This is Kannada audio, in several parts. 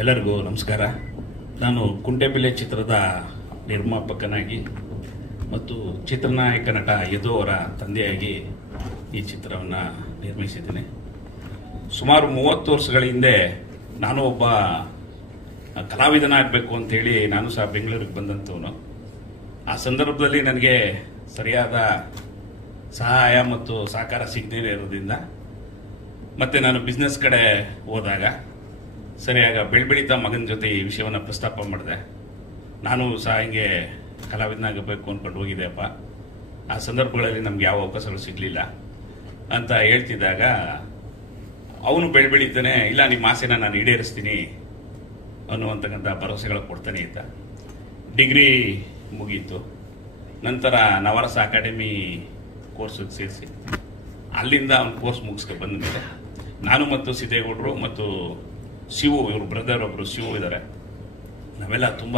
ಎಲ್ಲರಿಗೂ ನಮಸ್ಕಾರ. ನಾನು ಕುಂಟೆಬಿಲ್ಲೆ ಚಿತ್ರದ ನಿರ್ಮಾಪಕನಾಗಿ ಮತ್ತು ಚಿತ್ರನಾಯಕ ನಟ ಯದು ಅವರ ತಂದೆಯಾಗಿ ಈ ಚಿತ್ರವನ್ನು ನಿರ್ಮಿಸಿದ್ದೇನೆ. ಸುಮಾರು 30 ವರ್ಷಗಳ ಹಿಂದೆ ನಾನು ಒಬ್ಬ ಕಲಾವಿದನಾಗಬೇಕು ಅಂತೇಳಿ ನಾನು ಸಹ ಬೆಂಗಳೂರಿಗೆ ಬಂದಂಥವನು. ಆ ಸಂದರ್ಭದಲ್ಲಿ ನನಗೆ ಸರಿಯಾದ ಸಹಾಯ ಮತ್ತು ಸಹಕಾರ ಸಿಗದೇ ಇರೋದ್ರಿಂದ ಮತ್ತೆ ನಾನು ಬಿಸ್ನೆಸ್ ಕಡೆ ಹೋದಾಗ ಸರಿಯಾಗ ಬೆಳಿತಾ ಮಗನ ಜೊತೆ ಈ ವಿಷಯವನ್ನು ಪ್ರಸ್ತಾಪ ಮಾಡಿದೆ. ನಾನು ಸಹ ಹಿಂಗೆ ಕಲಾವಿದನಾಗಬೇಕು ಅಂದ್ಕೊಂಡು ಹೋಗಿದ್ದೆಪ್ಪ. ಆ ಸಂದರ್ಭಗಳಲ್ಲಿ ನಮ್ಗೆ ಯಾವ ಅವಕಾಶಗಳು ಸಿಗಲಿಲ್ಲ ಅಂತ ಹೇಳ್ತಿದ್ದಾಗ ಅವನು ಬೆಳಿತಾನೆ, ಇಲ್ಲ ನಿಮ್ಮ ಆಸೆನ ನಾನು ಈಡೇರಿಸ್ತೀನಿ ಅನ್ನುವಂತಕ್ಕಂಥ ಭರವಸೆಗಳು ಕೊಡ್ತಾನೆ ಇದ್ದ. ಡಿಗ್ರಿ ಮುಗೀತು. ನಂತರ ನವರಸ ಅಕಾಡೆಮಿ ಕೋರ್ಸಿಗೆ ಸೇರಿಸಿ ಅಲ್ಲಿಂದ ಅವನು ಕೋರ್ಸ್ ಮುಗಿಸ್ಕೊಂಡು ಬಂದ ಮೇಲೆ ನಾನು ಮತ್ತು ಸಿದ್ದೇಗೌಡರು ಮತ್ತು ಶಿವು, ಇವರು ಬ್ರದರ್ ಒಬ್ಬರು ಶಿವು ಇದ್ದಾರೆ, ನಾವೆಲ್ಲ ತುಂಬ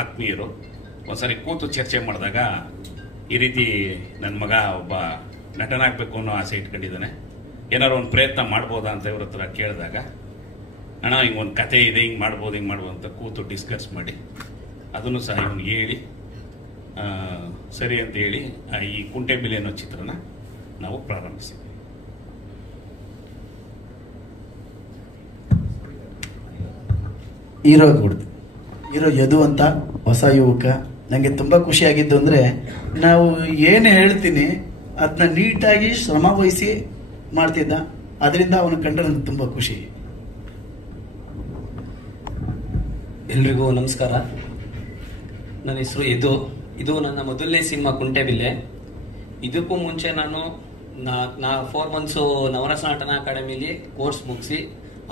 ಆತ್ಮೀಯರು. ಒಂದ್ಸರಿ ಕೂತು ಚರ್ಚೆ ಮಾಡಿದಾಗ ಈ ರೀತಿ ನನ್ನ ಮಗ ಒಬ್ಬ ನಟನಾಗಬೇಕು ಅನ್ನೋ ಆಸೆ ಇಟ್ಕೊಂಡಿದ್ದಾನೆ, ಏನಾದ್ರು ಒಂದು ಪ್ರಯತ್ನ ಮಾಡ್ಬೋದಾ ಅಂತ ಇವ್ರ ಹತ್ರ ಕೇಳಿದಾಗ, ಅಣ್ಣ ಹಿಂಗೊಂದು ಕತೆ ಇದೆ, ಹಿಂಗೆ ಮಾಡ್ಬೋದು ಅಂತ ಕೂತು ಡಿಸ್ಕಸ್ ಮಾಡಿ ಅದನ್ನು ಸಹ ಇವನಿಗೆ ಹೇಳಿ ಸರಿ ಅಂತ ಹೇಳಿ ಈ ಕುಂಟೆಬಿಲ್ಲೆ ಅನ್ನೋ ಚಿತ್ರನ ನಾವು ಪ್ರಾರಂಭಿಸಿದ್ವಿ. ಹೀರೋ ಯದು ಅಂತ ಹೊಸ ಯುವಕ. ನನಗೆ ತುಂಬ ಖುಷಿಯಾಗಿದ್ದು ಅಂದರೆ, ನಾವು ಏನು ಹೇಳ್ತೀನಿ ಅದನ್ನ ನೀಟಾಗಿ ಶ್ರಮ ವಹಿಸಿ ಮಾಡ್ತಿದ್ದ. ಅದರಿಂದ ಅವನು ಕಂಡ್ರೆ ನನಗೆ ತುಂಬ ಖುಷಿ. ಎಲ್ರಿಗೂ ನಮಸ್ಕಾರ. ನನ್ನ ಹೆಸರು ಯದು. ಇದು ನನ್ನ ಮೊದಲನೇ ಸಿನಿಮಾ ಕುಂಟೆಬಿಲ್ಲೆ. ಇದಕ್ಕೂ ಮುಂಚೆ ನಾನು 4 ಮಂತ್ಸು ನವರಸ ನಟನ ಅಕಾಡೆಮಿಲಿ ಕೋರ್ಸ್ ಮುಗಿಸಿ,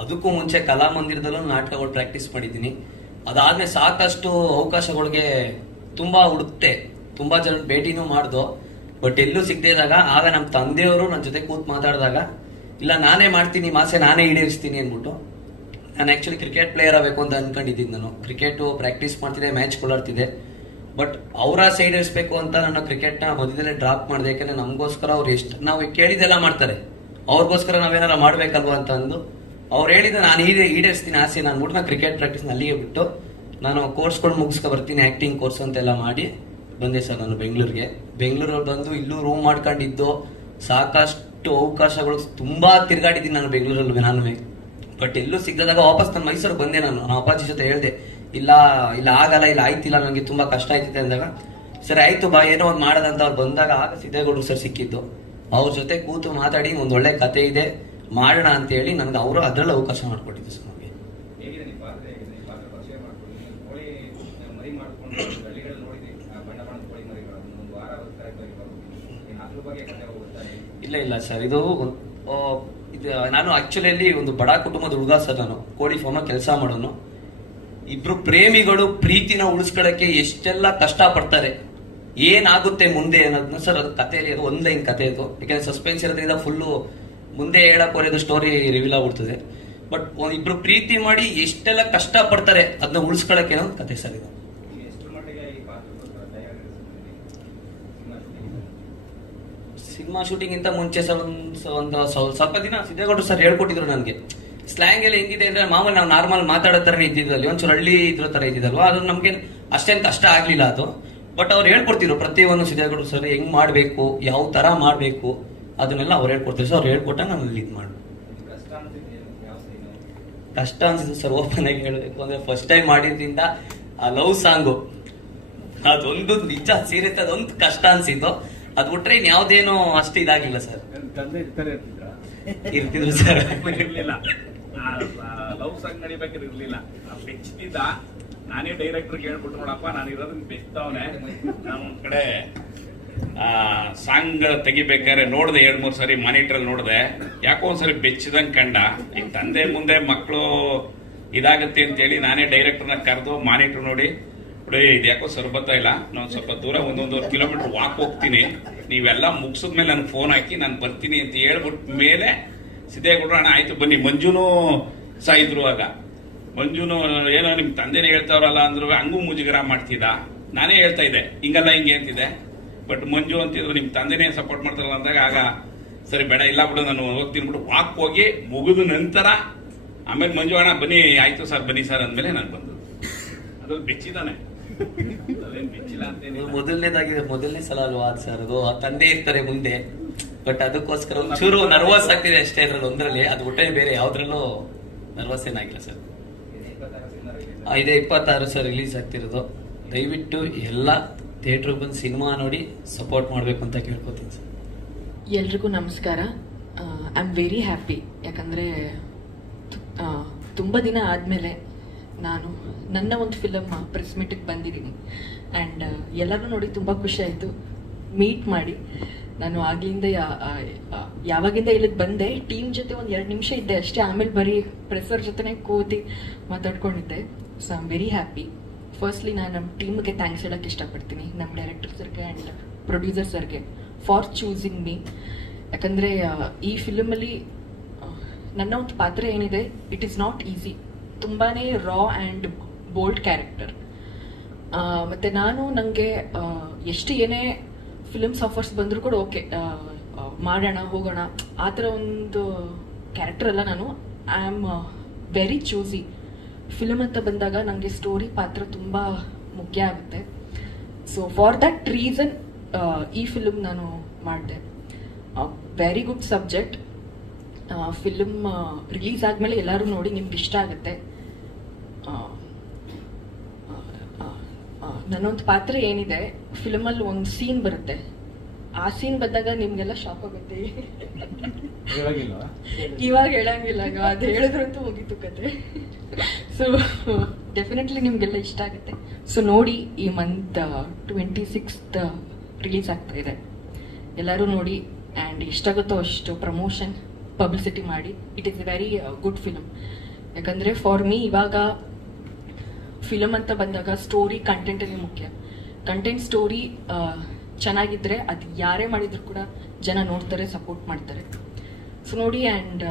ಅದಕ್ಕೂ ಮುಂಚೆ ಕಲಾಮಂದಿರದಲ್ಲೂ ನಾಟಕಗಳು ಪ್ರಾಕ್ಟೀಸ್ ಮಾಡಿದ್ದೀನಿ. ಅದಾದ್ಮೇಲೆ ಸಾಕಷ್ಟು ಅವಕಾಶಗಳಿಗೆ ತುಂಬಾ ಹುಡುಕ್ತೆ, ತುಂಬಾ ಜನ ಭೇಟಿನೂ ಮಾಡ್ದು, ಬಟ್ ಎಲ್ಲೂ ಸಿಗದೇ ಇದ್ದಾಗ ಆಗ ನಮ್ಮ ತಂದೆಯವರು ನನ್ನ ಜೊತೆ ಕೂತ್ ಮಾತಾಡಿದಾಗ, ಇಲ್ಲ ನಾನೇ ಮಾಡ್ತೀನಿ, ಮಾಸೆ ನಾನೇ ಈಡೇರಿಸ್ತೀನಿ ಅಂದ್ಬಿಟ್ಟು, ನಾನು ಆಕ್ಚುಲಿ ಕ್ರಿಕೆಟ್ ಪ್ಲೇಯರ್ ಆಗಬೇಕು ಅಂತ ಅನ್ಕೊಂಡಿದ್ದೀನಿ. ನಾನು ಕ್ರಿಕೆಟ್ ಪ್ರಾಕ್ಟೀಸ್ ಮಾಡ್ತಿದ್ದೆ, ಮ್ಯಾಚ್ಗಳು ಆಡ್ತಿದ್ದೆ. ಬಟ್ ಅವರ ಸೈಡ್ ಇರಿಸಬೇಕು ಅಂತ ನನ್ನ ಕ್ರಿಕೆಟ್ನ ಮಧ್ಯದಲ್ಲೇ ಡ್ರಾಪ್ ಮಾಡಿದೆ. ಯಾಕಂದ್ರೆ ನಮಗೋಸ್ಕರ ಅವ್ರು ಎಷ್ಟು ನಾವು ಕೇಳಿದೆಲ್ಲ ಮಾಡ್ತಾರೆ, ಅವ್ರಿಗೋಸ್ಕರ ನಾವೇನಾರ ಮಾಡ್ಬೇಕಲ್ವಾ ಅಂತ ಅಂದು ಅವ್ರು ಹೇಳಿದ ನಾನು ಈಡೇರಿಸ್ತೀನಿ ಆಸೆ. ನಾನು ಮುಟ್ಟ ಕ್ರಿಕೆಟ್ ಪ್ರಾಕ್ಟೀಸ್ ಅಲ್ಲಿಗೆ ಬಿಟ್ಟು ನಾನು ಕೋರ್ಸ್ಗಳು ಮುಗಿಸ್ಕೊ ಬರ್ತೀನಿ, ಆಕ್ಟಿಂಗ್ ಕೋರ್ಸ್ ಅಂತೆಲ್ಲ ಮಾಡಿ ಬಂದೆ ಸರ್ ನಾನು ಬೆಂಗಳೂರಿಗೆ. ಬೆಂಗಳೂರಲ್ಲಿ ಬಂದು ಇಲ್ಲೂ ರೂಮ್ ಮಾಡ್ಕೊಂಡಿದ್ದು, ಸಾಕಷ್ಟು ಅವಕಾಶಗಳು ತುಂಬಾ ತಿರ್ಗಾಡಿದ್ದೀನಿ ನಾನು ಬೆಂಗಳೂರಲ್ಲಿ ನಾನು. ಬಟ್ ಎಲ್ಲೂ ಸಿಗದಾಗ ವಾಪಸ್ ನಾನು ಮೈಸೂರಿಗೆ ಬಂದೆ. ನಾನು ಅಪ್ಪಾಜಿ ಜೊತೆ ಹೇಳಿದೆ, ಇಲ್ಲ ಆಗಲ್ಲ, ಇಲ್ಲ ಆಯ್ತಿಲ್ಲ, ನನಗೆ ತುಂಬಾ ಕಷ್ಟ ಆಯ್ತಿದೆ ಅಂದಾಗ, ಸರಿ ಆಯ್ತು ಬಾ ಏನೋ ಒಂದು ಮಾಡೋದಂತ ಅವ್ರು ಬಂದಾಗ ಆಗ ಸಿದ್ದೇಗೌಡರು ಸರ್ ಸಿಕ್ಕಿದ್ದು. ಅವ್ರ ಜೊತೆ ಕೂತು ಮಾತಾಡಿ ಒಂದು ಒಳ್ಳೆ ಕತೆ ಇದೆ ಮಾಡೋಣ ಅಂತ ಹೇಳಿ ನನಗೆ ಅವರು ಅದರಲ್ಲಿ ಅವಕಾಶ ಮಾಡಿಕೊಟ್ಟಿದ್ದು ಸರ್ ನಮಗೆ. ಇಲ್ಲ ಸರ್, ಇದು ನಾನು ಆಕ್ಚುಲಿ ಒಂದು ಬಡ ಕುಟುಂಬದ ಹುಡುಗ ಸರ್. ನಾನು ಕೋಳಿ ಫಾರ್ಮ್ ಕೆಲಸ ಮಾಡೋನು. ಇಬ್ರು ಪ್ರೇಮಿಗಳು ಪ್ರೀತಿನ ಉಳಿಸ್ಕೊಳ್ಳಕ್ಕೆ ಎಷ್ಟೆಲ್ಲ ಕಷ್ಟ ಪಡ್ತಾರೆ, ಏನಾಗುತ್ತೆ ಮುಂದೆ ಅನ್ನೋದನ್ನ ಸರ್ ಅದು ಕಥೆಯಲ್ಲಿ ಅದು ಒಂದು ಲೈನ್ ಕತೆ ಇದು. ಯಾಕಂದ್ರೆ ಸಸ್ಪೆನ್ಸ್ ಇರೋದ್ರಿಂದ ಫುಲ್ಲು ಮುಂದೆ ಹೇಳಕ್ ಹೋಗೋದು ಸ್ಟೋರಿ ರಿವೀಲ್ ಆಗ್ಬಿಡ್ತದೆ. ಬಟ್ ಇಬ್ರು ಪ್ರೀತಿ ಮಾಡಿ ಎಷ್ಟೆಲ್ಲ ಕಷ್ಟ ಪಡ್ತಾರೆ ಅದನ್ನ ಉಳಿಸ್ಕೊಳ್ಳಕ್ಕೆ ಅನ್ನೋದು ಕತೆ ಸರ್ ಇದು. ಸಿನಿಮಾ ಶೂಟಿಂಗ್ ಇಂತ ಮುಂಚೆ ಸರ್ ಒಂದು ಸ್ವಲ್ಪ ದಿನ ಸಿದ್ದೇಗೌಡರು ಸರ್ ಹೇಳ್ಕೊಟ್ಟಿದ್ರು ನನಗೆ. ಸ್ಲ್ಯಾಂಗ್ ಎಲ್ಲ ಹೆಂಗಿದೆ ಅಂದ್ರೆ ಮಾಮೂಲಿ ನಾವು ನಾರ್ಮಲ್ ಮಾತಾಡೋ ತರನೇ ಇದ್ದಿದ್ದಲ್ಲಿ, ಒಂಚೂರು ಹಳ್ಳಿ ಇದ್ರ ತರ ಇದ್ದಿದ್ದಲ್ವಾ, ಅದು ನಮ್ಗೆ ಅಷ್ಟೇನು ಕಷ್ಟ ಆಗ್ಲಿಲ್ಲ ಅದು. ಬಟ್ ಅವ್ರು ಹೇಳ್ಕೊಡ್ತಿದ್ರು ಪ್ರತಿಯೊಂದು ಸಿದ್ದೇಗೌಡರು ಸರ್ ಹೆಂಗ್ ಮಾಡ್ಬೇಕು, ಯಾವ ತರ ಮಾಡ್ಬೇಕು ಅದನ್ನೆಲ್ಲ ಅವ್ರು ಹೇಳ್ಕೊಡ್ತಾರೆ ಸರ್. ಅವ್ರು ಹೇಳ್ಕೊಟ್ಟ ನಾನು ಇದು ಮಾಡಿ ಕಷ್ಟ ಅನ್ಸಿದ್ದು ಸರ್. ಓಪನ್ ಆಗಿ ಹೇಳ್ಬೇಕು ಅಂದ್ರೆ ಫಸ್ಟ್ ಟೈಮ್ ಮಾಡಿದ್ರಿಂದ ಆ ಲವ್ ಸಾಂಗು ಅದೊಂದು ನಿಜ ಸೀರಿಯಸ್, ಅದೊಂದು ಕಷ್ಟ ಅನ್ಸಿದ್ದು. ಅದ್ ಬಿಟ್ರೆ ಇನ್ ಯಾವ್ದೇನೋ ಅಷ್ಟು ಇದಾಗಿಲ್ಲ ಸರ್. ಇರ್ತಿದ್ರು ಸರ್. ಲವ್ ಸಾಂಗ್ ನಡಿಬೇಕಾದ್ರೆ ಇರ್ಲಿಲ್ಲ, ಬೆಚ್ಚಿದ್ದ. ನಾನೇ ಡೈರೆಕ್ಟರ್ ಹೇಳ್ಬಿಟ್ಟು, ನೋಡಪ್ಪ ನಾನು ಇರೋದನ್ನ ಬೆಚ್ತವನೆ. ನಾನು ಒಂದ್ ಕಡೆ ಸಾಂಗ್ ತೆಗಿಬೇಕಾದ್ರೆ ನೋಡ್ದೆ 2-3 ಸರಿ ಮಾನಿಟರ್ ನೋಡ್ದೆ, ಯಾಕೋ ಒಂದ್ಸರಿ ಬೆಚ್ಚಿದಂಗ್ ಕಂಡ. ಈಗ ತಂದೆ ಮುಂದೆ ಮಕ್ಕಳು ಇದಾಗತ್ತೆ ಅಂತೇಳಿ ನಾನೇ ಡೈರೆಕ್ಟರ್ನ ಕರೆದು ಮಾನಿಟರ್ ನೋಡಿ, ಇದು ಯಾಕೋ ಸರ್ ಬರ್ತಾ ಇಲ್ಲ, ನಾನು ಸ್ವಲ್ಪ ದೂರ 1-1.5 ಕಿಲೋಮೀಟರ್ ವಾಕ್ ಹೋಗ್ತೀನಿ, ನೀವೆಲ್ಲ ಮುಗಿಸಿದ್ಮೇಲೆ ನನ್ಗೆ ಫೋನ್ ಹಾಕಿ ನಾನು ಬರ್ತೀನಿ ಅಂತ ಹೇಳ್ಬಿಟ್ಟು ಮೇಲೆ ಸಿದ್ದೇಗೌಡರು, ಅಣ್ಣ ಆಯ್ತು ಬನ್ನಿ. ಮಂಜುನು ಸಹ ಇದ್ರು ಆಗ. ಮಂಜುನು ಏನೋ ನಿಮ್ ತಂದೆನೇ ಹೇಳ್ತಾವ್ರಲ್ಲ ಅಂದ್ರು, ಹಂಗೂ ಮುಜುಗರ ಮಾಡ್ತಿದ್ದ. ನಾನೇ ಹೇಳ್ತಾ ಇದ್ದೆ ಹಿಂಗಲ್ಲ ಹಿಂಗೆ ಅಂತಿದ್ದೆ. ಬಟ್ ಮಂಜು ಅಂತಿದ್ರು ನಿಮ್ ತಂದೆನೇ ಸಪೋರ್ಟ್ ಮಾಡ್ತಾರಲ್ಲ ಅಂದಾಗ ಆಗ ಸರಿ ಬೇಡ ಇಲ್ಲ ಬಿಡು ನಾನು ಹೋಗ್ತೀನಿ ಬಿಟ್ಟು ವಾಕ್ ಹೋಗಿ ಮುಗಿದ ನಂತರ ಆಮೇಲೆ ಮಂಜು ಅಣ್ಣ ಬನ್ನಿ ಆಯ್ತು ಸರ್ ಬನ್ನಿ ಸರ್ ಅಂದ್ಮೇಲೆ ನಾನು ಬಂದು ಅದು ಬೆಚ್ಚಿದಾನೆ ಅದೇನ್ ಬೆಚ್ಚಿಲ್ಲ ಅಂತೇನಿಲ್ಲ. ಮೊದಲನೇ ಸಲ ಅಲ್ವಾ ಸರ್ ಅದು ತಂದೆ ಇರ್ತಾರೆ ಮುಂದೆ, ಬಟ್ ಅದಕ್ಕೋಸ್ಕರ ಒಂಚೂರು ನರ್ವಸ್ ಆಗ್ತಿದೆ ಅಷ್ಟೇ. ಅದ್ರಲ್ಲಿ ಒಂದ್ರಲ್ಲಿ ಅದು ಬಿಟ್ಟರೆ ಬೇರೆ ಯಾವ್ದ್ರಲ್ಲೂ ನರ್ವಸ್ ಏನಾಗಿಲ್ಲ ಸರ್. ಇದೇ 26 ಸರ್ ರಿಲೀಸ್ ಆಗ್ತಿರೋದು. ದಯವಿಟ್ಟು ಎಲ್ಲ ಥಿಯೇಟರ್ಗೆ ಬಂದು ಸಿನಿಮಾ ನೋಡಿ ಸಪೋರ್ಟ್ ಮಾಡಬೇಕು ಅಂತ ಕೇಳ್ಕೊತೀನಿ ಸರ್. ಎಲ್ರಿಗೂ ನಮಸ್ಕಾರ. ಐ ಆಮ್ ವೆರಿ ಹ್ಯಾಪಿ, ಯಾಕಂದರೆ ತುಂಬ ದಿನ ಆದಮೇಲೆ ನಾನು ನನ್ನ ಒಂದು ಫಿಲಮ್ ಪ್ರೆಸ್ ಮೀಟಿಗೆ ಬಂದಿದ್ದೀನಿ. ಆ್ಯಂಡ್ ಎಲ್ಲರೂ ನೋಡಿ ತುಂಬ ಖುಷಿ ಆಯಿತು ಮೀಟ್ ಮಾಡಿ. ನಾನು ಆಗ್ಲಿಂದ ಯಾವಾಗಿಂದ ಇಲ್ಲಿಗೆ ಬಂದೆ, ಟೀಮ್ ಜೊತೆ ಒಂದು 2 ನಿಮಿಷ ಇದ್ದೆ ಅಷ್ಟೇ, ಆಮೇಲೆ ಬರೀ ಪ್ರೆಸರ್ ಜೊತೆನೆ ಕೂತಿ ಮಾತಾಡ್ಕೊಂಡಿದ್ದೆ. So I am very happy. Firstly ನಾನು ನಮ್ಮ ಟೀಮ್ಗೆ ಥ್ಯಾಂಕ್ಸ್ ಹೇಳೋಕ್ಕೆ ಇಷ್ಟಪಡ್ತೀನಿ, ನಮ್ಮ ಡೈರೆಕ್ಟರ್ ಸರ್ಗೆ ಆ್ಯಂಡ್ ಪ್ರೊಡ್ಯೂಸರ್ ಸರ್ಗೆ ಫಾರ್ ಚೂಸಿಂಗ್ ಮೀ. ಯಾಕಂದರೆ ಈ ಫಿಲಮಲ್ಲಿ ನನ್ನ ಒಂದು ಪಾತ್ರ ಏನಿದೆ, ಇಟ್ ಈಸ್ ನಾಟ್ ಈಸಿ. ತುಂಬಾ ರಾ ಆ್ಯಂಡ್ ಬೋಲ್ಡ್ ಕ್ಯಾರೆಕ್ಟರ್. ಮತ್ತು ನನಗೆ ಎಷ್ಟು ಏನೇ ಫಿಲ್ಮ್ಸ್ ಆಫರ್ಸ್ ಬಂದರೂ ಕೂಡ ಓಕೆ ಮಾಡೋಣ ಹೋಗೋಣ ಆ ಥರ ಒಂದು ಕ್ಯಾರೆಕ್ಟರ್ ಅಲ್ಲ ನಾನು. I am very choosy. Film ಅಂತ ಬಂದಾಗ ನನಗೆ ಸ್ಟೋರಿ ಪಾತ್ರ ತುಂಬ ಮುಖ್ಯ ಆಗುತ್ತೆ. ಸೊ ಫಾರ್ ದಟ್ ರೀಸನ್ ಈ ಫಿಲಮ್ ನಾನು ಮಾಡಿದೆ. Very good subject. Film release ಆದಮೇಲೆ ಎಲ್ಲರೂ ನೋಡಿ ನಿಮ್ಗೆ ಇಷ್ಟ ಆಗುತ್ತೆ. ನನ್ನೊಂದು ಪಾತ್ರ ಏನಿದೆ, ಫಿಲಮಲ್ಲಿ ಒಂದು ಸೀನ್ ಬರುತ್ತೆ, ಆ ಸೀನ್ ಬಂದಾಗ ನಿಮ್ಗೆಲ್ಲ ಶಾಕ್ ಆಗುತ್ತೆ. ಇವಾಗ ಹೇಳಂಗಿಲ್ಲ, ಅದು ಹೇಳಿದ್ರಂತೂ ಹೋಗಿತ್ತು ಕತೆ. ಸೊ ಡೆಫಿನೆಟ್ಲಿ ನಿಮ್ಗೆಲ್ಲ ಇಷ್ಟ ಆಗುತ್ತೆ. ಸೊ ನೋಡಿ, ಈ ಮಂತ್ 26th ರಿಲೀಸ್ ಆಗ್ತಾ ಇದೆ. ಎಲ್ಲರೂ ನೋಡಿ ಆ್ಯಂಡ್ ಎಷ್ಟಾಗುತ್ತೋ ಅಷ್ಟು ಪ್ರಮೋಷನ್ ಪಬ್ಲಿಸಿಟಿ ಮಾಡಿ. It is A very good film. ಯಾಕಂದರೆ ಫಾರ್ ಮೀ ಇವಾಗ ಫಿಲಮ್ ಅಂತ ಬಂದಾಗ ಸ್ಟೋರಿ ಕಂಟೆಂಟೇ ಮುಖ್ಯ. ಕಂಟೆಂಟ್ ಸ್ಟೋರಿ ಚೆನ್ನಾಗಿದ್ದರೆ ಅದು ಯಾರೇ ಮಾಡಿದ್ರು ಕೂಡ ಜನ ನೋಡ್ತಾರೆ, ಸಪೋರ್ಟ್ ಮಾಡ್ತಾರೆ. ಸೊ ನೋಡಿ, ಆ್ಯಂಡ್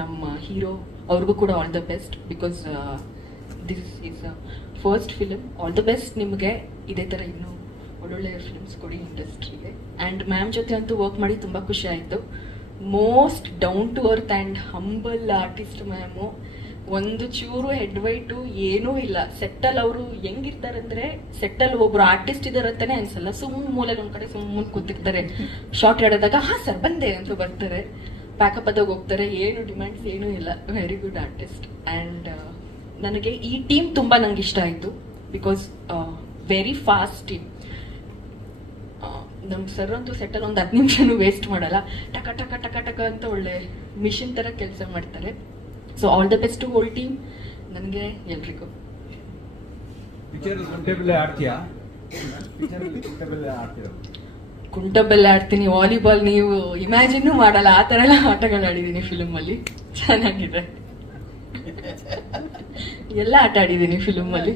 ನಮ್ಮ ಹೀರೋ ಅವ್ರಿಗೂ ಕೂಡ all the best, because this is first film. All the best ನಿಮಗೆ. ಇದೇ ಥರ ಇನ್ನೂ ಒಳ್ಳೊಳ್ಳೆ ಫಿಲ್ಮ್ಸ್ ಕೊಡಿ ಇಂಡಸ್ಟ್ರಿಗೆ. ಆ್ಯಂಡ್ ಮ್ಯಾಮ್ ಜೊತೆ ಅಂತೂ ವರ್ಕ್ ಮಾಡಿ ತುಂಬ ಖುಷಿ ಆಯಿತು. Most down to earth and humble artist ma'am. ಒಂದು ಚೂರು ಹೆಡ್ ವೈಟು ಏನೂ ಇಲ್ಲ. ಸೆಟ್ಟಲ್ಲಿ ಅವರು ಹೆಂಗಿರ್ತಾರಂದ್ರೆ, ಸೆಟ್ಟಲ್ಲಿ ಒಬ್ರು ಆರ್ಟಿಸ್ಟ್ ಇದಾರೆ ಅಂತಾನೆ ಅನ್ಸಲ್ಲ. ಸುಮ್ಮನೆ ಮೂಲೆಗೆ ಒಂದ್ ಕಡೆ ಸುಮ್ಮನೆ ಕೂತಿರ್ತಾರೆ. ಶಾರ್ಟ್ ಹೇಳಿದಾಗ ಹಾ ಸರ್ ಬಂದೆ ಅಂತ ಬರ್ತಾರೆ, ಪ್ಯಾಕಪ್ ಆದಾಗ ಹೋಗ್ತಾರೆ. ಏನು ಡಿಮ್ಯಾಂಡ್ಸ್ ಏನೂ ಇಲ್ಲ. Very good artist. ಆ್ಯಂಡ್ ನನಗೆ ಈ ಟೀಮ್ ತುಂಬ ನಂಗೆ ಇಷ್ಟ ಆಯಿತು, ಬಿಕಾಸ್ ವೆರಿ ಫಾಸ್ಟ್ ಟೀಮ್. ನಮ್ಮ ಸರ್ ಅಂತೂ ಸೆಟ್ಟಲ್ಲಿ ಒಂದು 10 ನಿಮಿಷನೂ ವೇಸ್ಟ್ ಮಾಡಲ್ಲ. ಟಕ ಟಕ ಟಕ ಟಕ ಅಂತ ಒಳ್ಳೆ ಮಿಷಿನ್ ಥರ ಕೆಲಸ ಮಾಡ್ತಾರೆ. So all the best to whole team. ನನಗೆ ಎಲ್ರಿಗೂ ಕುಂಟಬೆಲ್ಲ ಆಡ್ತೀನಿ, ವಾಲಿಬಾಲ್ ನೀವು ಇಮ್ಯಾಜಿನ್ ಮಾಡಲ್ಲ ಆ ಥರ ಎಲ್ಲ ಆಟಗಳು ಆಡಿದ್ದೀನಿ ಫಿಲಮಲ್ಲಿ. ಚೆನ್ನಾಗಿದೆ, ಎಲ್ಲ ಆಟ ಆಡಿದ್ದೀನಿ ಫಿಲಮಲ್ಲಿ.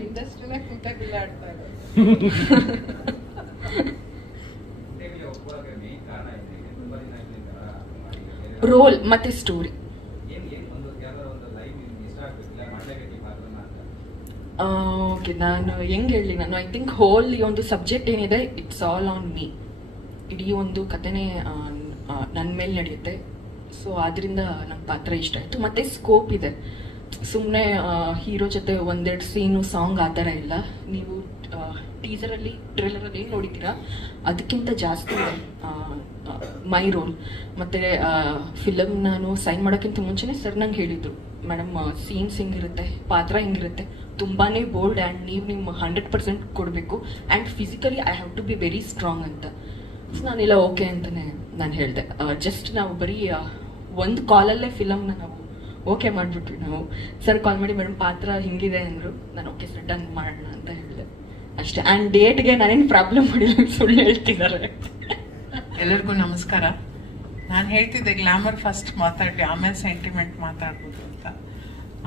ರೋಲ್ ಮತ್ತೆ ಸ್ಟೋರಿ. ಓಕೆ, ನಾನು ಹೆಂಗೆ ಹೇಳಲಿ, ನಾನು ಐ ಥಿಂಕ್ ಹೋಲ್ ಈ ಒಂದು ಸಬ್ಜೆಕ್ಟ್ ಏನಿದೆ, ಇಟ್ಸ್ ಆಲ್ ಆನ್ ಮೀ. ಇಡೀ ಒಂದು ಕಥೆನೇ ನನ್ನ ಮೇಲೆ ನಡೆಯುತ್ತೆ. ಸೊ ಆದ್ರಿಂದ ನನ್ನ ಪಾತ್ರ ಇಷ್ಟ ಆಯಿತು. ಮತ್ತು ಸ್ಕೋಪ್ ಇದೆ. ಸುಮ್ಮನೆ ಹೀರೋ ಜೊತೆ 1-2 ಸೀನು, ಸಾಂಗ್ ಆ ಥರ ಇಲ್ಲ. ನೀವು ಟೀಸರಲ್ಲಿ, ಟ್ರೇಲರಲ್ಲಿ ಏನು ನೋಡಿದ್ದೀರಾ ಅದಕ್ಕಿಂತ ಜಾಸ್ತಿ ಮೈ ರೋಲ್. ಮತ್ತು ಫಿಲಮ್ ನಾನು ಸೈನ್ ಮಾಡೋಕ್ಕಿಂತ ಮುಂಚೆನೇ ಸರ್ ನಂಗೆ ಹೇಳಿದರು, ಮೇಡಮ್ ಸೀನ್ಸ್ ಹಿಂಗಿರುತ್ತೆ, ಪಾತ್ರ ಹಿಂಗಿರುತ್ತೆ, ತುಂಬಾ ಬೋಲ್ಡ್ ಆ್ಯಂಡ್ ನೀವು ನಿಮ್ಮ 100% ಕೊಡಬೇಕು and physically I have to be very strong ಅಂತ. ಸೊ ನಾನೆಲ್ಲ ಓಕೆ ಅಂತಲೇ ನಾನು ಹೇಳಿದೆ. ಜಸ್ಟ್ ನಾವು ಬರೀ ಒಂದು ಕಾಲಲ್ಲೇ ಫಿಲಮ್ನ ನಾವು ಓಕೆ ಮಾಡಿಬಿಟ್ವಿ. ನಾವು ಸರ್ ಕಾಲ್ ಮಾಡಿ ಮೇಡಮ್ ಪಾತ್ರ ಹಿಂಗಿದೆ ಅಂದರು. ನಾನು ಓಕೆ ಸರ್ ಡನ್ ಮಾಡೋಣ ಅಂತ ಹೇಳಿದೆ ಅಷ್ಟೇ. ಆ್ಯಂಡ್ ಡೇಟ್ಗೆ ನಾನೇನು ಪ್ರಾಬ್ಲಮ್ ಮಾಡಿಲ್ಲ, ಸುಳ್ಳು ಹೇಳ್ತಿದ್ದಾರೆ. ಎಲ್ಲರಿಗೂ ನಮಸ್ಕಾರ. ನಾನು ಹೇಳ್ತಿದ್ದೆ ಗ್ಲಾಮರ್ ಫಸ್ಟ್ ಮಾತಾಡಿ ಆಮೇಲೆ ಸೆಂಟಿಮೆಂಟ್ ಮಾತಾಡ್ಬೋದು ಅಂತ,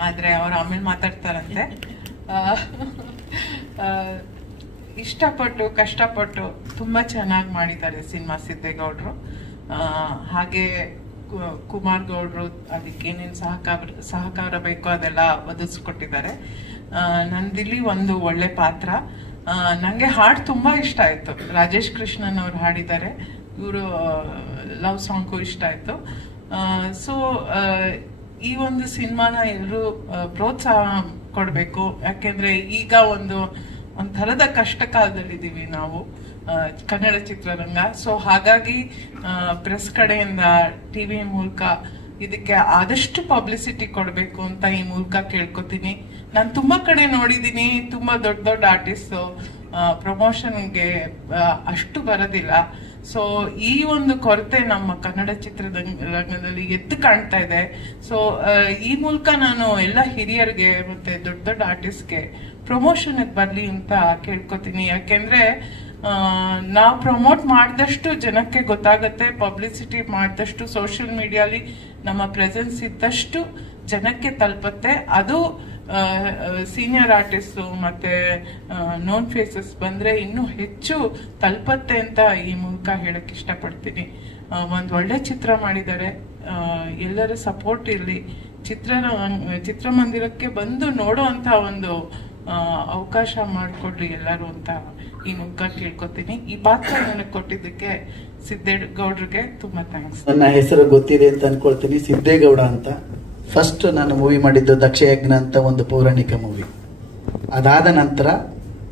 ಆದರೆ ಅವ್ರು ಆಮೇಲೆ ಮಾತಾಡ್ತಾರಂತೆ. ಇಷ್ಟಪಟ್ಟು ಕಷ್ಟಪಟ್ಟು ತುಂಬ ಚೆನ್ನಾಗಿ ಮಾಡಿದ್ದಾರೆ ಸಿನಿಮಾ ಸಿದ್ದೇಗೌಡರು. ಹಾಗೆ ಕುಮಾರ್ ಗೌಡ್ರು ಅದಕ್ಕೇನೇನು ಸಹಕಾರ ಬೇಕೋ ಅದೆಲ್ಲ ಒದಗಿಸ್ಕೊಟ್ಟಿದ್ದಾರೆ. ನಂದಿಲ್ಲಿ ಒಂದು ಒಳ್ಳೆ ಪಾತ್ರ. ನನಗೆ ಹಾಡು ತುಂಬ ಇಷ್ಟ ಆಯಿತು. ರಾಜೇಶ್ ಕೃಷ್ಣನ್ ಅವ್ರು ಹಾಡಿದ್ದಾರೆ. ಇವರು ಲವ್ ಸಾಂಗು ಇಷ್ಟ ಆಯಿತು. ಸೊ ಈ ಒಂದು ಸಿನಿಮಾನ ಎಲ್ಲರೂ ಪ್ರೋತ್ಸಾಹ ಕೊಡಬೇಕು. ಯಾಕೆಂದ್ರೆ ಈಗ ಒಂಥರದ ಕಷ್ಟ ಕಾಲದಲ್ಲಿದ್ದೀವಿ ನಾವು ಕನ್ನಡ ಚಿತ್ರರಂಗ. ಸೊ ಹಾಗಾಗಿ ಪ್ರೆಸ್ ಕಡೆಯಿಂದ ಟಿವಿ ಮೂಲಕ ಇದಕ್ಕೆ ಆದಷ್ಟು ಪಬ್ಲಿಸಿಟಿ ಕೊಡಬೇಕು ಅಂತ ಈ ಮೂಲಕ ಕೇಳ್ಕೊತೀನಿ. ನಾನು ತುಂಬಾ ಕಡೆ ನೋಡಿದೀನಿ, ತುಂಬಾ ದೊಡ್ಡ ದೊಡ್ಡ ಆರ್ಟಿಸ್ಟ್ ಪ್ರಮೋಷನ್ಗೆ ಅಷ್ಟು ಬರೋದಿಲ್ಲ. ಸೊ ಈ ಒಂದು ಕೊರತೆ ನಮ್ಮ ಕನ್ನಡ ಚಿತ್ರರಂಗದಲ್ಲಿ ಎದ್ದು ಕಾಣ್ತಾ ಇದೆ. ಸೊ ಈ ಮೂಲಕ ನಾನು ಎಲ್ಲ ಹಿರಿಯರಿಗೆ ಮತ್ತೆ ದೊಡ್ಡ ದೊಡ್ಡ ಆರ್ಟಿಸ್ಟ್ಗೆ ಪ್ರಮೋಷನ್ ಬರ್ಲಿ ಅಂತ ಕೇಳ್ಕೊತೀನಿ. ಯಾಕೆಂದ್ರೆ ನಾವು ಪ್ರಮೋಟ್ ಮಾಡಿದಷ್ಟು ಜನಕ್ಕೆ ಗೊತ್ತಾಗತ್ತೆ, ಪಬ್ಲಿಸಿಟಿ ಮಾಡಿದಷ್ಟು ಸೋಷಿಯಲ್ ಮೀಡಿಯಾಲಿ ನಮ್ಮ ಪ್ರೆಸೆನ್ಸ್ ಇದ್ದಷ್ಟು ಜನಕ್ಕೆ ತಲುಪತ್ತೆ. ಅದು ಸೀನಿಯರ್ ಆರ್ಟಿಸ್ಟ್ ಮತ್ತೆ ನೋನ್ ಫೇಸಸ್ ಬಂದ್ರೆ ಇನ್ನೂ ಹೆಚ್ಚು ತಲುಪತ್ತೆ ಅಂತ ಈ ಮೂಲಕ ಹೇಳಕ್ ಇಷ್ಟಪಡ್ತೀನಿ. ಒಂದ್ ಒಳ್ಳೆ ಚಿತ್ರ ಮಾಡಿದ್ದಾರೆ, ಎಲ್ಲರ ಸಪೋರ್ಟ್ ಇರ್ಲಿ, ಚಿತ್ರಮಂದಿರಕ್ಕೆ ಬಂದು ನೋಡೋ ಅಂತ ಒಂದು ಅವಕಾಶ ಮಾಡಿಕೊಡ್ರಿ ಎಲ್ಲರೂ ಅಂತ ಈ ಮೂಲಕ ಕೇಳ್ಕೊತೀನಿ. ಈ ಪಾತ್ರ ನನಗೆ ಕೊಟ್ಟಿದ್ದಕ್ಕೆ ಸಿದ್ದೇಗೌಡ್ರಿಗೆ ತುಂಬಾ ಥ್ಯಾಂಕ್ಸ್. ನನ್ನ ಹೆಸರು ಗೊತ್ತಿದೆ ಅಂತ ಅನ್ಕೊಳ್ತೀನಿ, ಸಿದ್ದೇಗೌಡ ಅಂತ. ಫಸ್ಟ್ ನಾನು ಮೂವಿ ಮಾಡಿದ್ದು ದಕ್ಷಯಜ್ಞ ಅಂತ ಒಂದು ಪೌರಾಣಿಕ ಮೂವಿ. ಅದಾದ ನಂತರ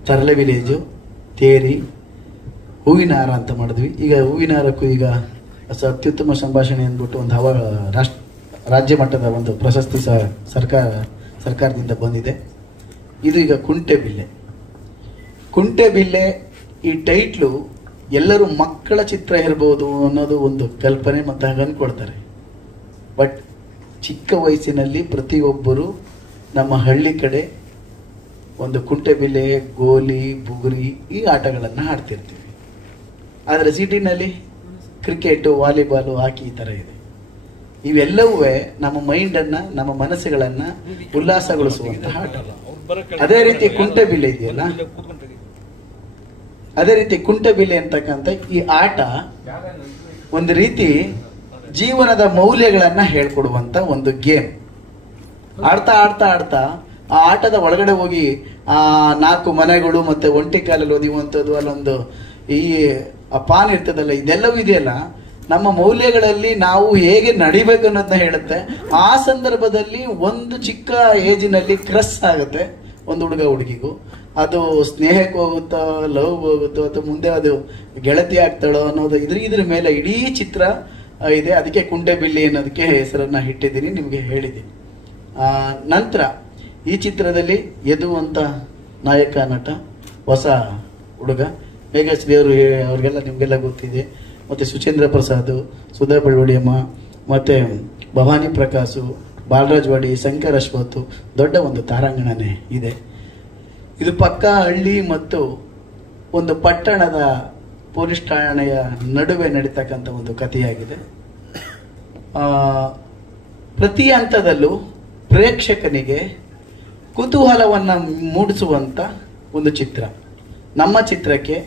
ತರಲೆ ವಿಲೇಜು, ತೇರಿ, ಹೂವಿನ ಹಾರ ಅಂತ ಮಾಡಿದ್ವಿ. ಈಗ ಹೂವಿನ ಹಾರಕ್ಕೂ ಈಗ ಅತ್ಯುತ್ತಮ ಸಂಭಾಷಣೆ ಅಂದ್ಬಿಟ್ಟು ಒಂದು ರಾಜ್ಯ ಮಟ್ಟದ ಒಂದು ಪ್ರಶಸ್ತಿ ಸರ್ಕಾರದಿಂದ ಬಂದಿದೆ. ಇದು ಈಗ ಕುಂಟೆಬಿಲ್ಲೆ. ಕುಂಟೆಬಿಲ್ಲೆ ಈ ಟೈಟ್ಲು ಎಲ್ಲರೂ ಮಕ್ಕಳ ಚಿತ್ರ ಇರ್ಬೋದು ಅನ್ನೋದು ಒಂದು ಕಲ್ಪನೆ ಮತ್ತು ಹಾಗೆ ಅನ್ಕೊಳ್ತಾರೆ. ಬಟ್ ಚಿಕ್ಕ ವಯಸ್ಸಿನಲ್ಲಿ ಪ್ರತಿಯೊಬ್ಬರು ನಮ್ಮ ಹಳ್ಳಿ ಕಡೆ ಒಂದು ಕುಂಟೆಬಿಲ್ಲೆ, ಗೋಲಿ, ಬುಗುರಿ ಈ ಆಟಗಳನ್ನು ಆಡ್ತಿರ್ತೀವಿ. ಆದರೆ ಸಿಟಿನಲ್ಲಿ ಕ್ರಿಕೆಟು, ವಾಲಿಬಾಲು, ಹಾಕಿ ಈ ಥರ ಇದೆ. ಇವೆಲ್ಲವೂ ನಮ್ಮ ಮೈಂಡನ್ನು, ನಮ್ಮ ಮನಸ್ಸುಗಳನ್ನು ಉಲ್ಲಾಸಗೊಳಿಸುವಂತಹ ಆಟ. ಅದೇ ರೀತಿ ಕುಂಟೆಬಿಲ್ಲೆ ಇದೆಯಲ್ಲ, ಅದೇ ರೀತಿ ಕುಂಟೆಬಿಲ್ಲೆ ಅಂತಕ್ಕಂಥ ಈ ಆಟ ಒಂದು ರೀತಿ ಜೀವನದ ಮೌಲ್ಯಗಳನ್ನ ಹೇಳ್ಕೊಡುವಂತ ಒಂದು ಗೇಮ್. ಆಡ್ತಾ ಆಡ್ತಾ ಆಡ್ತಾ ಆ ಆಟದ ಒಳಗಡೆ ಹೋಗಿ ಆ 4 ಮನೆಗಳು ಮತ್ತೆ ಒಂಟಿ ಕಾಲಲ್ಲಿ ಓದಿಯುವಂಥದ್ದು, ಅಲ್ಲೊಂದು ಈ ಪಾನ್ ಇರ್ತದಲ್ಲ, ಇದೆಲ್ಲವೂ ಇದೆಯಲ್ಲ ನಮ್ಮ ಮೌಲ್ಯಗಳಲ್ಲಿ ನಾವು ಹೇಗೆ ನಡಿಬೇಕು ಅನ್ನೋದನ್ನ ಹೇಳುತ್ತೆ. ಆ ಸಂದರ್ಭದಲ್ಲಿ ಒಂದು ಚಿಕ್ಕ ಏಜಿನಲ್ಲಿ ಕ್ರಸ್ ಆಗುತ್ತೆ ಒಂದು ಹುಡುಗ ಹುಡುಗಿಗೂ. ಅದು ಸ್ನೇಹಕ್ಕೆ ಹೋಗುತ್ತೋ, ಲವ್ ಹೋಗುತ್ತೋ, ಅಥವಾ ಮುಂದೆ ಅದು ಗೆಳತಿ ಆಗ್ತಾಳೋ ಅನ್ನೋದು ಇದ್ರ ಮೇಲೆ ಇಡೀ ಚಿತ್ರ ಇದೆ. ಅದಕ್ಕೆ ಕುಂಟೆಬಿಲ್ಲೆ ಅನ್ನೋದಕ್ಕೆ ಹೆಸರನ್ನ ಇಟ್ಟಿದ್ದೀನಿ, ನಿಮಗೆ ಹೇಳಿದ್ದೀನಿ. ನಂತರ ಈ ಚಿತ್ರದಲ್ಲಿ ಯದು ಅಂತ ನಾಯಕ ನಟ, ಹೊಸ ಹುಡುಗ, ಮೇಘಶ್ರೀ ಅವರು ಅವ್ರಿಗೆಲ್ಲ ನಿಮಗೆಲ್ಲ ಗೊತ್ತಿದೆ. ಮತ್ತು ಸುಚೇಂದ್ರ ಪ್ರಸಾದ್, ಸುಧಾ ಬಳ್ವಡಿಯಮ್ಮ, ಮತ್ತು ಭವಾನಿ ಪ್ರಕಾಶು, ಬಾಲರಾಜ್ ವಾಡಿ, ಶಂಕರ್ ಅಶ್ವಥ್, ದೊಡ್ಡ ಒಂದು ತಾರಾಂಗಣನೆ ಇದೆ. ಇದು ಪಕ್ಕ ಹಳ್ಳಿ ಮತ್ತು ಒಂದು ಪಟ್ಟಣದ ಪೊಲೀಸ್ ಠಾಣೆಯ ನಡುವೆ ನಡೀತಕ್ಕಂಥ ಒಂದು ಕಥೆಯಾಗಿದೆ. ಪ್ರತಿ ಹಂತದಲ್ಲೂ ಪ್ರೇಕ್ಷಕನಿಗೆ ಕುತೂಹಲವನ್ನು ಮೂಡಿಸುವಂಥ ಒಂದು ಚಿತ್ರ. ನಮ್ಮ ಚಿತ್ರಕ್ಕೆ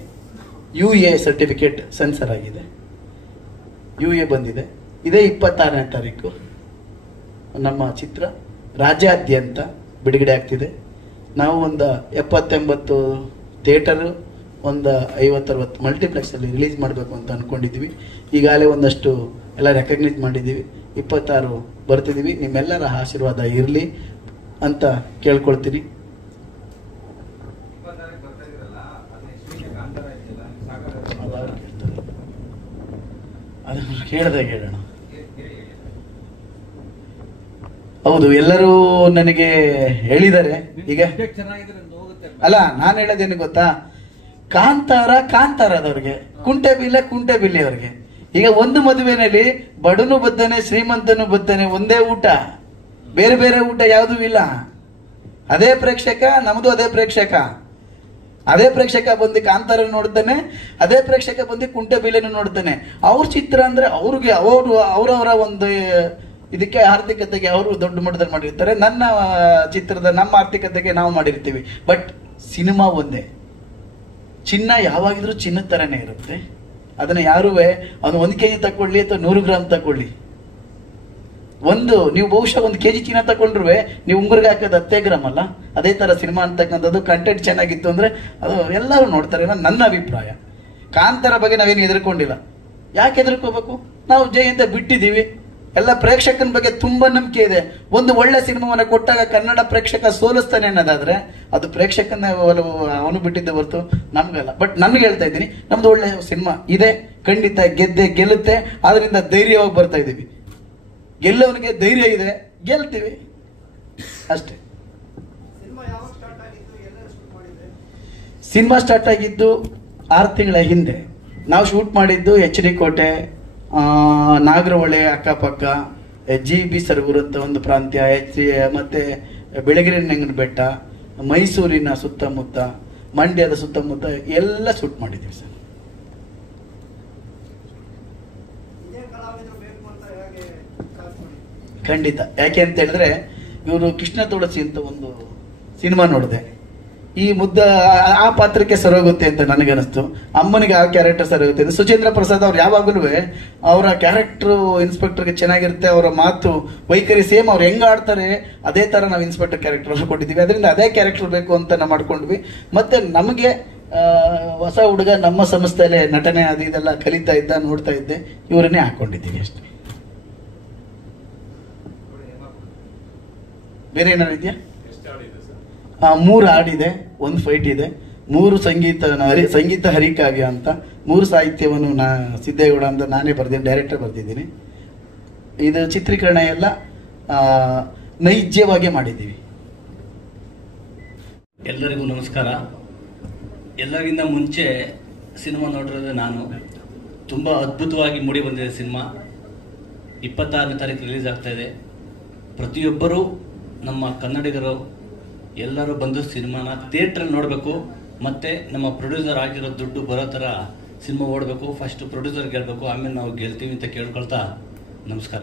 UA ಸರ್ಟಿಫಿಕೇಟ್ ಸೆನ್ಸರ್ ಆಗಿದೆ, UA ಬಂದಿದೆ. ಇದೇ 26ನೇ ತಾರೀಕು ನಮ್ಮ ಚಿತ್ರ ರಾಜ್ಯಾದ್ಯಂತ ಬಿಡುಗಡೆ ಆಗ್ತಿದೆ. ನಾವು ಒಂದು 70-80 ಥಿಯೇಟರು, ಒಂದು 50-60 ಮಲ್ಟಿಪ್ಲೆಕ್ಸಲ್ಲಿ ರಿಲೀಸ್ ಮಾಡಬೇಕು ಅಂತ ಅಂದ್ಕೊಂಡಿದ್ವಿ. ಈಗಾಗಲೇ ಒಂದಷ್ಟು ಎಲ್ಲ ರೆಕಗ್ನೈಸ್ ಮಾಡಿದ್ದೀವಿ. 26 ಬರ್ತಿದ್ದೀವಿ. ನಿಮ್ಮೆಲ್ಲರ ಆಶೀರ್ವಾದ ಇರಲಿ ಅಂತ ಕೇಳ್ಕೊಳ್ತೀನಿ. ಅದನ್ನು ಕೇಳ್ದಾಗ ಹೇಳೋಣ. ಹೌದು, ಎಲ್ಲರೂ ನನಗೆ ಹೇಳಿದ್ದಾರೆ. ಈಗ ಅಲ್ಲ, ನಾನು ಹೇಳೋದೇನು ಗೊತ್ತಾ, ಕಾಂತಾರದವ್ರಿಗೆ, ಕುಂಟೆಬಿಲ್ಲೆ ಅವ್ರಿಗೆ. ಈಗ ಒಂದು ಮದುವೆನಲ್ಲಿ ಬಡನು ಬದ್ದಾನೆ, ಶ್ರೀಮಂತನು ಬದ್ದಾನೆ, ಒಂದೇ ಊಟ, ಬೇರೆ ಬೇರೆ ಊಟ ಯಾವುದೂ ಇಲ್ಲ. ಅದೇ ಪ್ರೇಕ್ಷಕ, ನಮ್ದು ಅದೇ ಪ್ರೇಕ್ಷಕ. ಅದೇ ಪ್ರೇಕ್ಷಕ ಬಂದು ಕಾಂತಾರ ನೋಡ್ತಾನೆ, ಅದೇ ಪ್ರೇಕ್ಷಕ ಬಂದು ಕುಂಟೆಬಿಲ್ಲೆನು ನೋಡ್ತಾನೆ. ಅವ್ರ ಚಿತ್ರ ಅಂದ್ರೆ ಅವ್ರಿಗೆ ಅವರವರ ಒಂದು ಇದಕ್ಕೆ ಆರ್ಥಿಕತೆಗೆ ಅವರು ದೊಡ್ಡ ಮಟ್ಟದಲ್ಲಿ ಮಾಡಿರ್ತಾರೆ. ನನ್ನ ಚಿತ್ರದ ನಮ್ಮ ಆರ್ಥಿಕತೆಗೆ ನಾವು ಮಾಡಿರ್ತೀವಿ. ಬಟ್ ಸಿನಿಮಾ ಒಂದೇ. ಚಿನ್ನ ಯಾವಾಗಿದ್ರೂ ಚಿನ್ನದ ತರನೇ ಇರುತ್ತೆ. ಅದನ್ನ ಯಾರುವೆ ಅವನು 1 kg ತಕೊಳ್ಳಿ ಅಥವಾ 100 ಗ್ರಾಮ್ ತಕೊಳ್ಳಿ, ನೀವು ಬಹುಶಃ 1 kg ಚಿನ್ನ ತಕೊಂಡ್ರು ನೀವು ಉಂಗುರ್ಗೆ ಹಾಕೋದು 10 ಗ್ರಾಮ್ ಅಲ್ಲ. ಅದೇ ತರ ಸಿನಿಮಾ ಅಂತಕ್ಕಂಥದ್ದು ಕಂಟೆಂಟ್ ಚೆನ್ನಾಗಿತ್ತು ಅಂದ್ರೆ ಅದು ಎಲ್ಲರೂ ನೋಡ್ತಾರೆ ಅನ್ನೋದು ನನ್ನ ಅಭಿಪ್ರಾಯ. ಕಾಂತಾರ ಬಗ್ಗೆ ನಾವೇನು ಹೆದರ್ಕೊಂಡಿಲ್ಲ. ಯಾಕೆ ಹೆದರ್ಕೋಬೇಕು? ನಾವು ಜೈ ಅಂತ ಬಿಟ್ಟಿದ್ದೀವಿ. ಎಲ್ಲ ಪ್ರೇಕ್ಷಕನ ಬಗ್ಗೆ ತುಂಬಾ ನಂಬಿಕೆ ಇದೆ. ಒಂದು ಒಳ್ಳೆ ಸಿನಿಮಾವನ್ನ ಕೊಟ್ಟಾಗ ಕನ್ನಡ ಪ್ರೇಕ್ಷಕ ಸೋಲಿಸ್ತಾನೆ ಅನ್ನೋದಾದ್ರೆ ಅದು ಪ್ರೇಕ್ಷಕನ ಅವನು ಬಿಟ್ಟಿದ್ದೆ ಹೊರತು ನಮ್ಗಲ್ಲ. ಬಟ್ ನನ್ಗೆ ಹೇಳ್ತಾ ಇದ್ದೀನಿ, ನಮ್ದು ಒಳ್ಳೆ ಸಿನಿಮಾ ಇದೆ, ಖಂಡಿತ ಗೆಲ್ಲುತ್ತೆ. ಆದ್ರಿಂದ ಧೈರ್ಯವಾಗಿ ಬರ್ತಾ ಇದೀವಿ. ಗೆಲ್ಲವನಿಗೆ ಧೈರ್ಯ ಇದೆ, ಗೆಲ್ತೀವಿ ಅಷ್ಟೇ. ಸಿನಿಮಾ ಸ್ಟಾರ್ಟ್ ಆಗಿದ್ದು 6 ತಿಂಗಳ ಹಿಂದೆ. ನಾವು ಶೂಟ್ ಮಾಡಿದ್ದು HD ಕೋಟೆ, ನಾಗರಹೊಳೆ ಅಕ್ಕಪಕ್ಕ, GB ಸರಗೂರು ಅಂತ ಒಂದು ಪ್ರಾಂತ್ಯ, ಮತ್ತೆ ಬೆಳಗಿರಿನಂಗನ ಬೆಟ್ಟ, ಮೈಸೂರಿನ ಸುತ್ತಮುತ್ತ, ಮಂಡ್ಯದ ಸುತ್ತಮುತ್ತ ಎಲ್ಲ ಶೂಟ್ ಮಾಡಿದ್ದೀವಿ ಸರ್. ಖಂಡಿತ. ಯಾಕೆ ಅಂತ ಹೇಳಿದ್ರೆ ಇವರು ಕೃಷ್ಣ ತುಳಸಿ ಅಂತ ಒಂದು ಸಿನಿಮಾ ನೋಡಿದೆ. ಈ ಆ ಪಾತ್ರಕ್ಕೆ ಸರೋಗುತ್ತೆ ಅಂತ ನನಗನ್ನಿಸ್ತು. ಅಮ್ಮನಿಗೆ ಆ ಕ್ಯಾರೆಕ್ಟರ್ ಸರೋಗುತ್ತೆ ಅಂತ. ಸುಚೇಂದ್ರ ಪ್ರಸಾದ್ ಅವ್ರು ಯಾವಾಗಲೂ ಅವರ ಕ್ಯಾರೆಕ್ಟರ್ ಇನ್ಸ್ಪೆಕ್ಟರ್ಗೆ ಚೆನ್ನಾಗಿರುತ್ತೆ. ಅವರ ಮಾತು ವೈಖರಿ ಸೇಮ್ ಅವ್ರು ಹೆಂಗ್ ಆಡ್ತಾರೆ ಅದೇ ತರ ನಾವು ಇನ್ಸ್ಪೆಕ್ಟರ್ ಕ್ಯಾರೆಕ್ಟರ್ ಕೊಟ್ಟಿದ್ದೀವಿ. ಅದರಿಂದ ಅದೇ ಕ್ಯಾರೆಕ್ಟರ್ ಬೇಕು ಅಂತ ನಾವು ಮಾಡ್ಕೊಂಡ್ವಿ. ಮತ್ತೆ ನಮಗೆ ಹೊಸ ಹುಡುಗ ನಮ್ಮ ಸಂಸ್ಥೆಯಲ್ಲೇ ನಟನೆ ಅದು ಇದೆಲ್ಲ ಕಲಿತಾ ಇದ್ದ, ನೋಡ್ತಾ ಇದ್ದೆ, ಇವರನ್ನೇ ಹಾಕೊಂಡಿದ್ದೀವಿ ಅಷ್ಟೇ. ಬೇರೆ ಏನಾದ್ರು ಇದೆಯಾ? 3 ಹಾಡಿದೆ, 1 ಫೈಟ್ ಇದೆ, 3 ಸಂಗೀತ ಹರಿಕಾವ್ಯ ಅಂತ, 3 ಸಾಹಿತ್ಯವನ್ನು ಸಿದ್ದೇಗೌಡ ಅಂತ ನಾನೇ ಬರ್ದಿದ್ದೀನಿ, ಡೈರೆಕ್ಟರ್ ಬರ್ದಿದ್ದೀನಿ. ಇದು ಚಿತ್ರೀಕರಣ ಎಲ್ಲ ನೈಜವಾಗಿ ಮಾಡಿದ್ದೀವಿ. ಎಲ್ಲರಿಗೂ ನಮಸ್ಕಾರ. ಎಲ್ಲರಿಗಿಂತ ಮುಂಚೆ ಸಿನಿಮಾ ನೋಡಿರೋದು ನಾನು. ತುಂಬ ಅದ್ಭುತವಾಗಿ ಮೂಡಿ ಬಂದಿದೆ ಸಿನಿಮಾ. 26ನೇ ತಾರೀಕು ರಿಲೀಸ್ ಆಗ್ತಾ ಇದೆ. ಪ್ರತಿಯೊಬ್ಬರೂ ನಮ್ಮ ಕನ್ನಡಿಗರು ಎಲ್ಲರೂ ಬಂದು ಸಿನಿಮಾನ ಥಿಯೇಟ್ರಲ್ಲಿ ನೋಡಬೇಕು. ಮತ್ತೆ ನಮ್ಮ ಪ್ರೊಡ್ಯೂಸರ್ ಆಗಿರೋ ದುಡ್ಡು ಬರೋ ಥರ ಸಿನಿಮಾ ಓಡಬೇಕು. ಫಸ್ಟ್ ಪ್ರೊಡ್ಯೂಸರ್ ಗೆಲ್ಲಬೇಕು, ಆಮೇಲೆ ನಾವು ಗೆಲ್ತೀವಿ ಅಂತ ಕೇಳ್ಕೊಳ್ತಾ ನಮಸ್ಕಾರ.